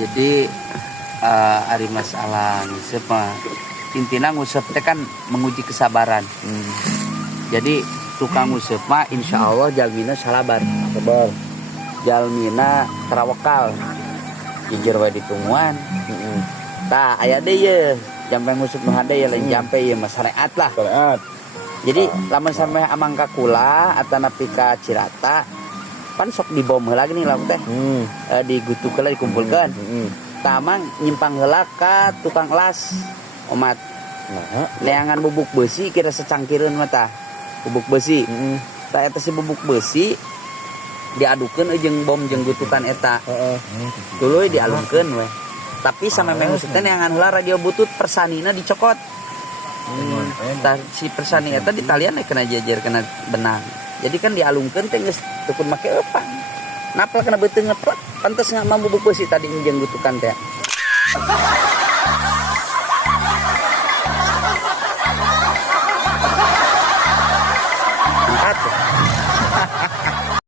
Jadi ari masalah ngusep mah intina ngusep teh kan menguji kesabaran. Jadi tukang ngusep mah insya Allah jalmina salabar. Sabar. Jalmina tarawakal. Jujur wae ditungguan. Tah aya deui ye jampe ngusep nu hade ya lain jampe ye mah syariat lah. Syariat. Jadi lamun sampai amang ka kula atau napi ka Cirata pan sok dibom heula gini lah teh. Digutukeun dikumpulkeun. Tamang nyimpang heula ka tukang las omat. Leangan bubuk besi kira secangkireun mah tah. Bubuk besi. Tah eta si bubuk besi diadukeun jeung bom jeung gutukan eta. Tuluy dialungkeun we. Tapi sampai mengusut teh neangan heula radio butut persanina dicokot. Tah si persani eta di talian kena jajar kena benang. Jadi kan dialungkeun teh geus tukun make eupan. Napal kena beuteung ngeplak. Pantes nggak mampu bubuk besi tadi jeung gutukan teh.